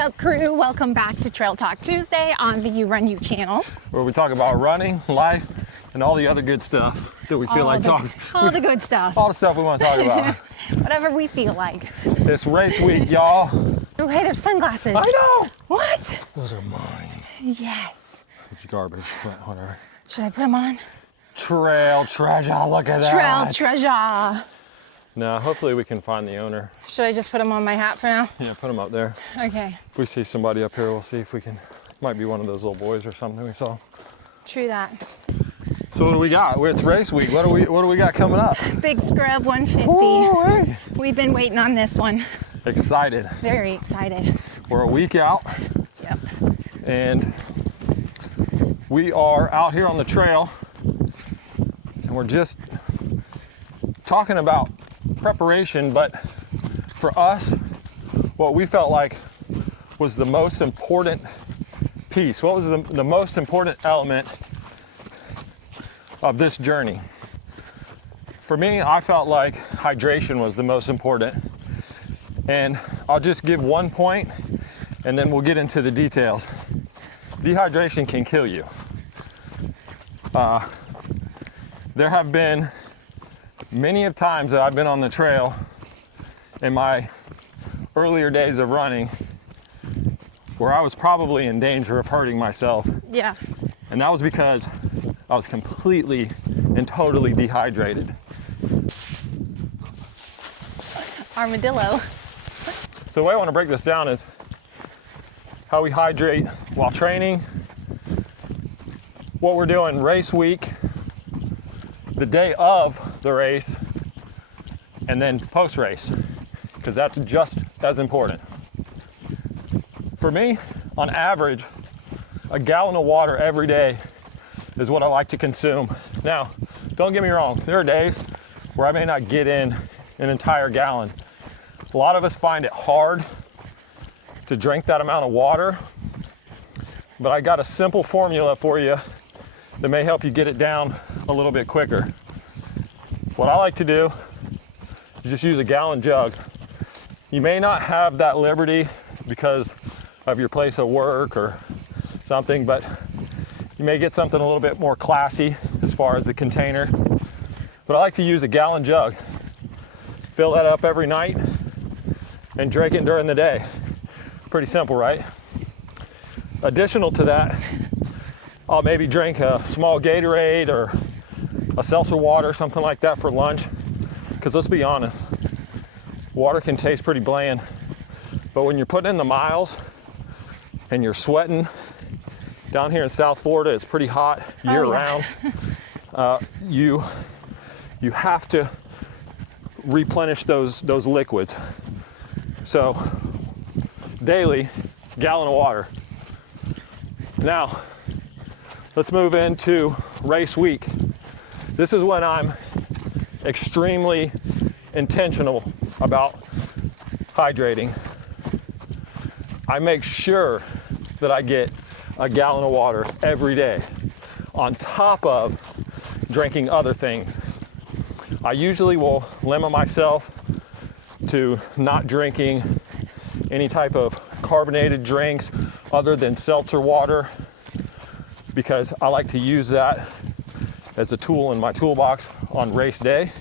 up, crew? Welcome back to Trail Talk Tuesday on the You Run You channel, where we talk about running, life, and all the other good stuff that we feel like talking. All the good stuff. All the stuff we want to talk about. Whatever we feel like. It's race week, y'all. Oh, hey, there's sunglasses. I know. What? Those are mine. Yes. It's garbage, but whatever. Should I put them on? Trail treasure, look at that. Trail treasure. Now, hopefully we can find the owner. Should I just put them on my hat for now? Yeah, put them up there. Okay. If we see somebody up here, we'll see if we can. Might be one of those little boys or something we saw. True that. So what do we got? It's race week. What do we got coming up? Big Scrub 150. Oh, hey. We've been waiting on this one. Excited. Very excited. We're a week out. Yep. And we are out here on the trail, and we're just talking about preparation, but for us, what we felt like was the most important piece, what was the most important element of this journey. For me, I felt like hydration was the most important. And I'll just give one point and then we'll get into the details. Dehydration can kill you. There have been many of times that I've been on the trail in my earlier days of running where I was probably in danger of hurting myself. Yeah. And that was because I was completely and totally dehydrated. Armadillo. So the way I want to break this down is how we hydrate while training, what we're doing race week, the day of the race, and then post-race, because that's just as important. For me, on average, a gallon of water every day is what I like to consume. Now, don't get me wrong, there are days where I may not get in an entire gallon. A lot of us find it hard to drink that amount of water, but I got a simple formula for you that may help you get it down a little bit quicker. What I like to do is just use a gallon jug. You may not have that liberty because of your place of work or something, but you may get something a little bit more classy as far as the container. But I like to use a gallon jug. Fill that up every night and drink it during the day. Pretty simple, right? Additional to that, I'll maybe drink a small Gatorade or a seltzer water, something like that for lunch. Because let's be honest, water can taste pretty bland. But when you're putting in the miles and you're sweating, down here in South Florida, it's pretty hot year round. You have to replenish those liquids. So daily, gallon of water. Now, let's move into race week. This is when I'm extremely intentional about hydrating. I make sure that I get a gallon of water every day on top of drinking other things. I usually will limit myself to not drinking any type of carbonated drinks other than seltzer water because I like to use that as a tool in my toolbox on race day.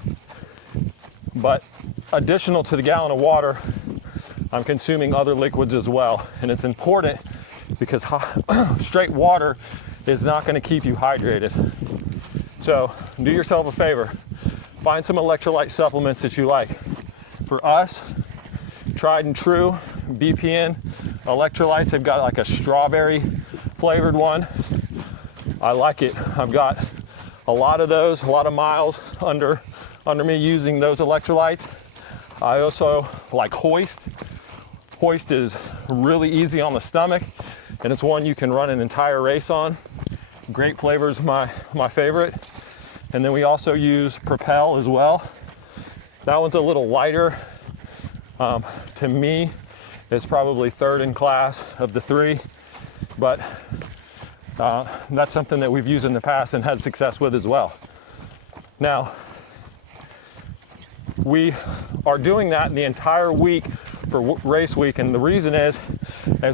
But additional to the gallon of water, I'm consuming other liquids as well. And it's important because straight water is not going to keep you hydrated. So do yourself a favor. Find some electrolyte supplements that you like. For us, tried and true, BPN electrolytes, they've got like a strawberry flavored one. I like it. I've got a lot of those, a lot of miles under me using those electrolytes. I also like Hoist. Hoist is really easy on the stomach, and it's one you can run an entire race on. Grape flavor is my favorite. And then we also use Propel as well. That one's a little lighter. To me, it's probably third in class of the three, but that's something that we've used in the past and had success with as well. Now, we are doing that the entire week for race week. And the reason is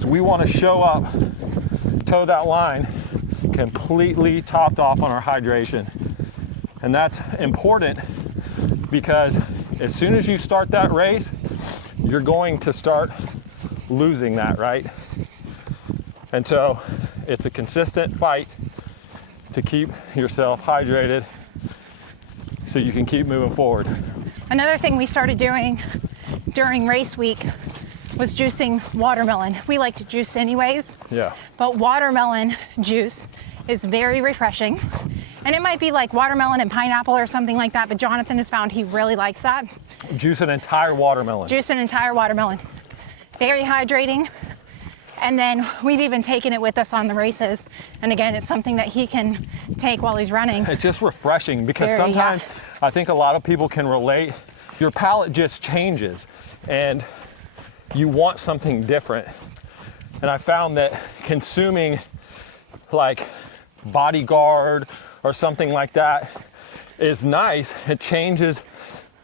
we want to show up, toe that line, completely topped off on our hydration. And that's important because as soon as you start that race, you're going to start losing that, right? And so it's a consistent fight to keep yourself hydrated so you can keep moving forward. Another thing we started doing during race week was juicing watermelon. We like to juice anyways, Yeah. but watermelon juice is very refreshing. And it might be like watermelon and pineapple or something like that, but Jonathan has found he really likes that. Juice an entire watermelon. Juice an entire watermelon. Very hydrating. And then we've even taken it with us on the races. And again, it's something that he can take while he's running. It's just refreshing because Very, sometimes I think a lot of people can relate. Your palate just changes and you want something different. And I found that consuming like Bodyguard or something like that is nice. It changes,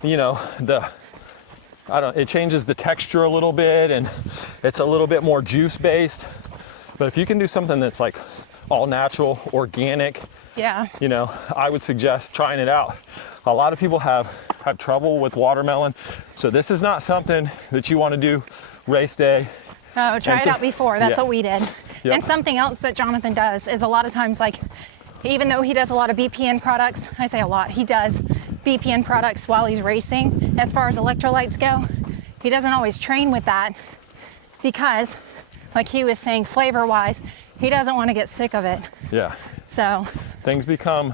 you know, it changes the texture a little bit and it's a little bit more juice based. But if you can do something that's like all natural, organic, Yeah. you know, I would suggest trying it out. A lot of people have trouble with watermelon. So this is not something that you want to do race day. Oh, try it out before. That's Yeah. what we did. Yep. And something else that Jonathan does is a lot of times, like, even though he does a lot of BPN products, I say a lot, he does BPN products while he's racing. As far as electrolytes go, he doesn't always train with that because, like he was saying, flavor-wise, he doesn't want to get sick of it. Yeah. So, Things become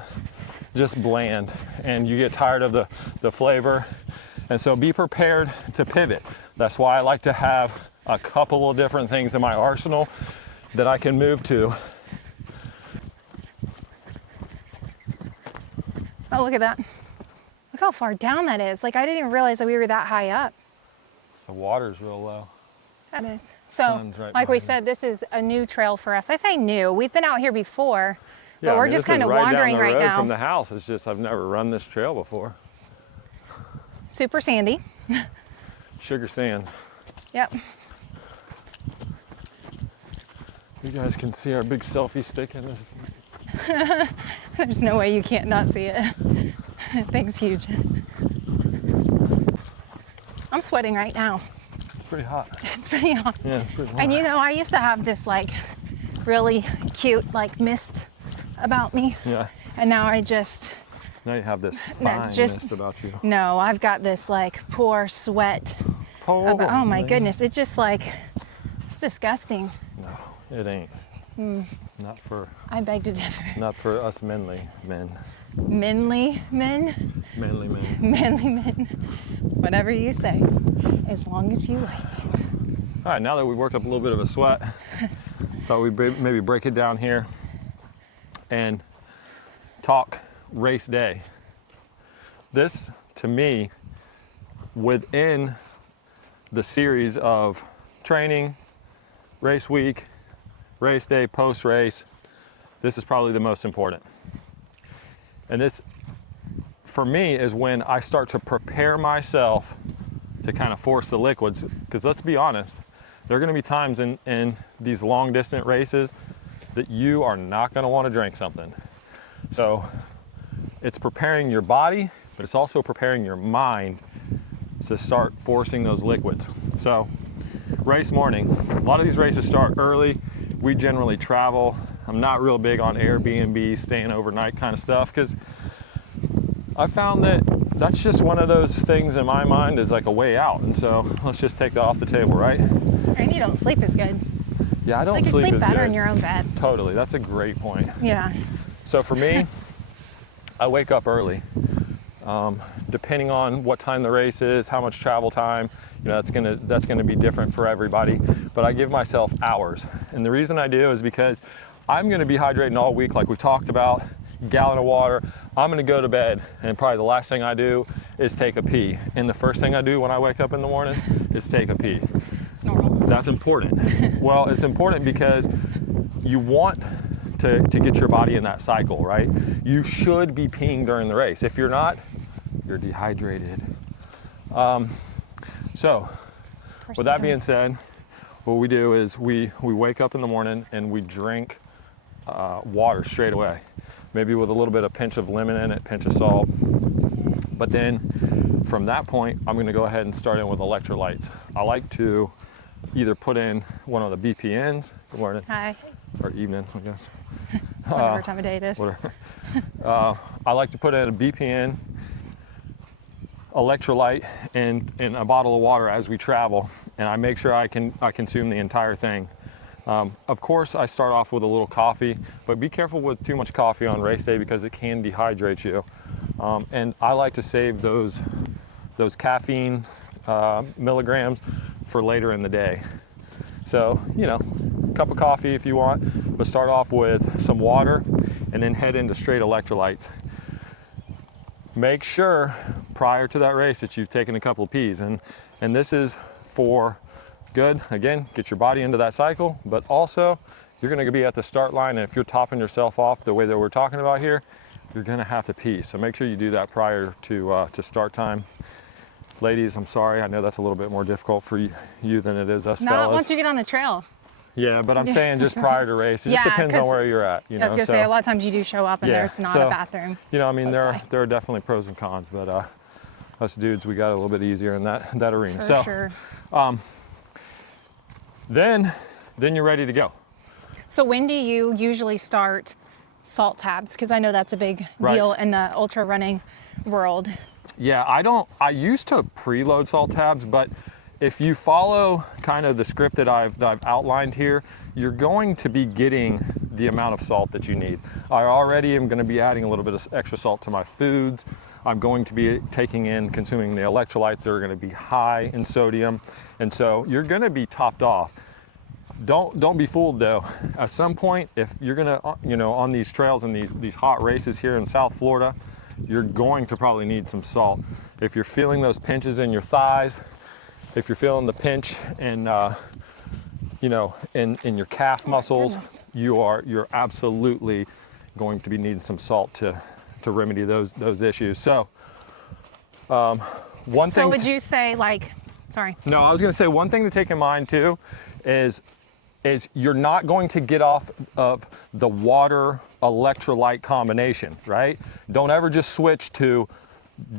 just bland and you get tired of the flavor. And so be prepared to pivot. That's why I like to have a couple of different things in my arsenal that I can move to. oh, look at that. Look how far down that is. Like, I didn't even realize that we were that high up. The water's real low. That is. So, Sun's right like we behind said, this is a new trail for us. I say new. We've been out here before, Yeah, but I we're mean, just this is kind of right wandering down the right road now. from the house. It's just I've never run this trail before. Super sandy. Sugar sand. Yep. You guys can see our big selfie stick in this. There's no way you can't not see it. Thing's huge. I'm sweating right now. It's pretty hot. It's pretty hot. Yeah, it's pretty hot. And you know, I used to have this like really cute like mist about me. Yeah. And now I just, Now you have this No, fineness just- about you. no, I've got this like poor sweat. Oh my man. goodness. It's just like, it's disgusting. No, it ain't. Not for I beg to differ. us manly men. Manly men, Manly men. manly men, whatever you say, as long as you like it. All right, now that we worked up a little bit of a sweat, thought we'd maybe break it down here and talk race day. This, to me, within the series of training, race week, race day, post-race, this is probably the most important. And this, for me, is when I start to prepare myself to kind of force the liquids. Because let's be honest, there are going to be times in these long distance races that you are not going to want to drink something. So it's preparing your body, but it's also preparing your mind to start forcing those liquids. So race morning, a lot of these races start early. We generally travel. I'm not real big on Airbnb, staying overnight kind of stuff, because I found that that's just one of those things in my mind is like a way out. And so let's just take that off the table, right? And you don't sleep as good. Yeah, I don't Like you sleep sleep as better good. in your own bed. Totally, that's a great point. Yeah. So for me, I wake up early. Depending on what time the race is, how much travel time, you know, that's gonna be different for everybody. But I give myself hours, and the reason I do is because I'm gonna be hydrating all week, like we talked about. Gallon of water. I'm gonna go to bed, and probably the last thing I do is take a pee. And the first thing I do when I wake up in the morning is take a pee. Normal. That's important. Well, it's important because you want to get your body in that cycle, right? You should be peeing during the race. If you're not, you're dehydrated. So with that being said, what we do is we wake up in the morning and we drink water straight away, maybe with a little bit of pinch of lemon in it, pinch of salt. But then from that point, I'm gonna go ahead and start in with electrolytes. I like to either put in one of the BPNs, good morning, Hi. or evening, I guess. Whatever time of day it is. Whatever. I like to put in a BPN, electrolyte, and a bottle of water as we travel, and I make sure I consume the entire thing. Of course, I start off with a little coffee, but be careful with too much coffee on race day because it can dehydrate you. And I like to save those caffeine milligrams for later in the day. So, cup of coffee if you want, but start off with some water and then head into straight electrolytes. Make sure prior to that race that you've taken a couple of P's, and this is for good, again, get your body into that cycle, but also you're gonna be at the start line, and if you're topping yourself off the way that we're talking about here, you're gonna have to pee. So make sure you do that prior to start time. Ladies, I'm sorry, I know that's a little bit more difficult for you than it is us Not fellas. once you get on the trail. Yeah, but I'm saying just prior to race. It just Yeah, depends on 'cause where you're at. I was gonna say a lot of times you do show up and Yeah, there's not so, a bathroom. I mean, there Close by. are definitely pros and cons, but us dudes, we got a little bit easier in that arena. For So sure. then you're ready to go. So when do you usually start salt tabs? Because I know that's a big Right. deal in the ultra running world. Yeah, I used to preload salt tabs, but if you follow kind of the script that I've outlined here, you're going to be getting the amount of salt that you need. I already am going to be adding a little bit of extra salt to my foods. I'm going to be consuming the electrolytes that are going to be high in sodium, and so you're going to be topped off. Don't be fooled though. At some point, if you're gonna, on these trails and these hot races here in South Florida, you're going to probably need some salt. If you're feeling those pinches in your thighs, if you're feeling the pinch in, in your calf muscles, goodness. you're absolutely going to be needing some salt to remedy those issues. So, one thing. So would you say sorry. No, I was going to say one thing to take in mind too is you're not going to get off of the water electrolyte combination, right? Don't ever just switch to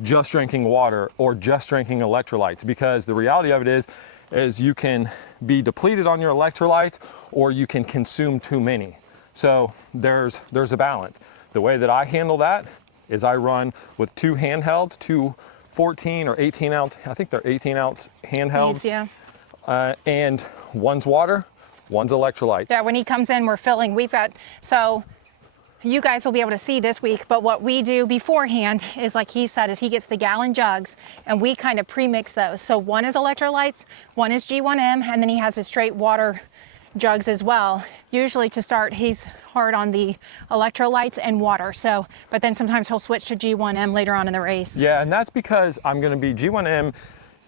just drinking water or just drinking electrolytes, because the reality of it is you can be depleted on your electrolytes or you can consume too many. So there's a balance. The way that I handle that is I run with two handhelds, two 14 or 18 ounce, I think they're 18 ounce handhelds. Yeah. And one's water, one's electrolytes. Yeah, when he comes in, we're filling. So you guys will be able to see this week, but what we do beforehand is, like he said, is he gets the gallon jugs and we kind of pre-mix those. So one is electrolytes, one is G1M, and then he has his straight water jugs as well. Usually to start, he's hard on the electrolytes and water. So, but then sometimes he'll switch to G1M later on in the race. Yeah, and that's because G1M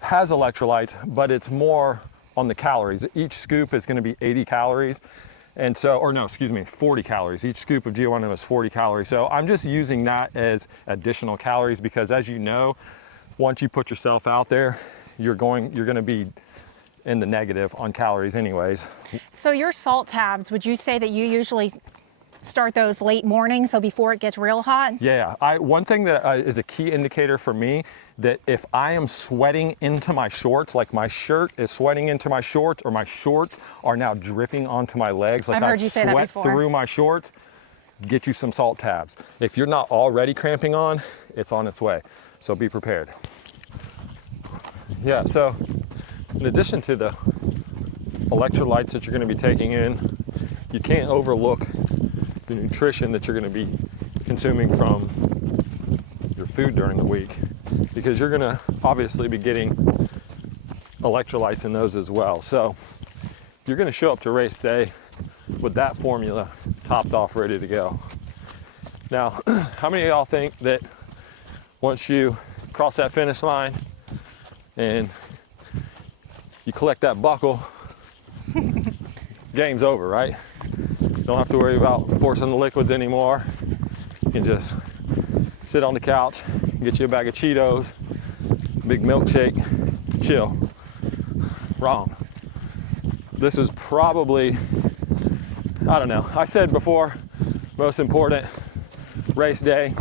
has electrolytes, but it's more on the calories. Each scoop is going to be 80 calories. And so, 40 calories. Each scoop of G1M is 40 calories. So I'm just using that as additional calories because, as you know, once you put yourself out there, you're going to be in the negative on calories anyways. So your salt tabs, would you say that you usually start those late morning, so before it gets real hot? Yeah, one thing that is a key indicator for me, that if I am sweating into my shorts, like my shirt is sweating into my shorts, or my shorts are now dripping onto my legs, like I've heard you say that sweat before. through my shorts, get you some salt tabs. If you're not already cramping on, it's on its way. So be prepared. Yeah, so in addition to the electrolytes that you're going to be taking in, you can't overlook the nutrition that you're going to be consuming from your food during the week, because you're going to obviously be getting electrolytes in those as well. So you're going to show up to race day with that formula topped off, ready to go. Now, how many of y'all think that once you cross that finish line and you collect that buckle, game's over, right? Don't have to worry about forcing the liquids anymore. You can just sit on the couch, get you a bag of Cheetos, big milkshake, chill. Wrong. This is probably, I don't know. I said before, most important race day.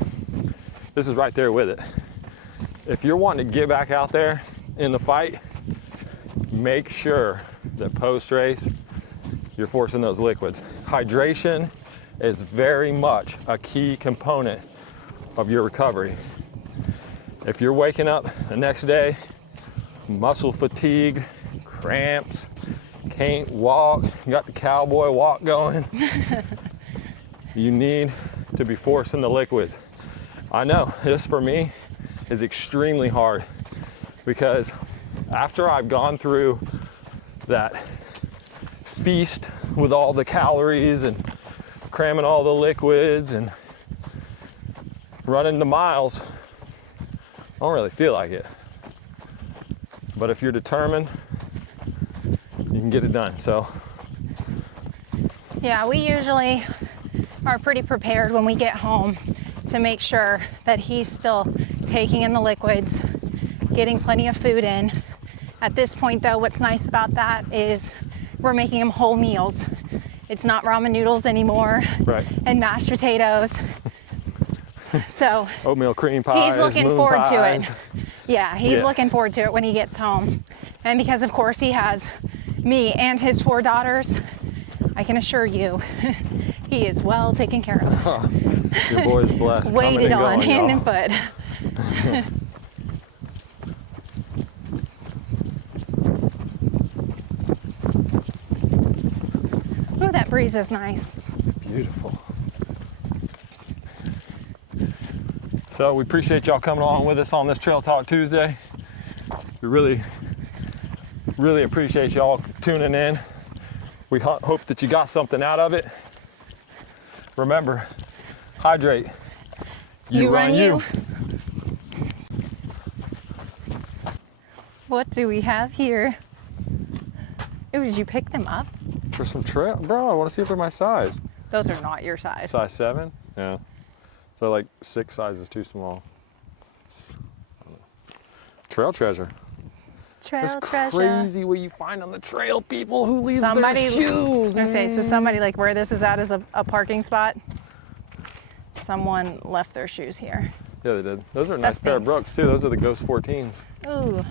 This is right there with it. If you're wanting to get back out there in the fight, make sure that post-race you're forcing those liquids. Hydration is very much a key component of your recovery. If you're waking up the next day, muscle fatigue, cramps, can't walk, you got the cowboy walk going, you need to be forcing the liquids. I know this for me is extremely hard because after I've gone through that feast with all the calories and cramming all the liquids and running the miles, I don't really feel like it. But if you're determined, you can get it done. So Yeah, we usually are pretty prepared when we get home to make sure that he's still taking in the liquids, getting plenty of food in. At this point though, what's nice about that is we're making him whole meals. It's not ramen noodles anymore, right. And mashed potatoes. So Oatmeal cream pies, he's looking moon forward pies. to it. Yeah, he's looking forward to it when he gets home. And because of course he has me and his 4 daughters, I can assure you, he is well taken care of. Your boy's blessed. Waited Coming on and hand going, and foot. Ooh, that breeze is nice. Beautiful. So we appreciate y'all coming along with us on this Trail Talk Tuesday. We really appreciate y'all tuning in. We hope that you got something out of it. Remember, hydrate. You run you. What do we have here? Ooh, did you pick them up? For some trail, bro, I want to see if they're my size. Those are not your size. Size 7? Yeah. So like 6 sizes too small. Trail treasure. Trail It's treasure. crazy what you find on the trail, people who leave Somebody, their shoes. I was gonna say, so somebody like where this is at is a parking spot. Someone left their shoes here. Yeah, they did. Those are a nice That pair of stinks. Brooks too. Those are the Ghost 14s. Ooh.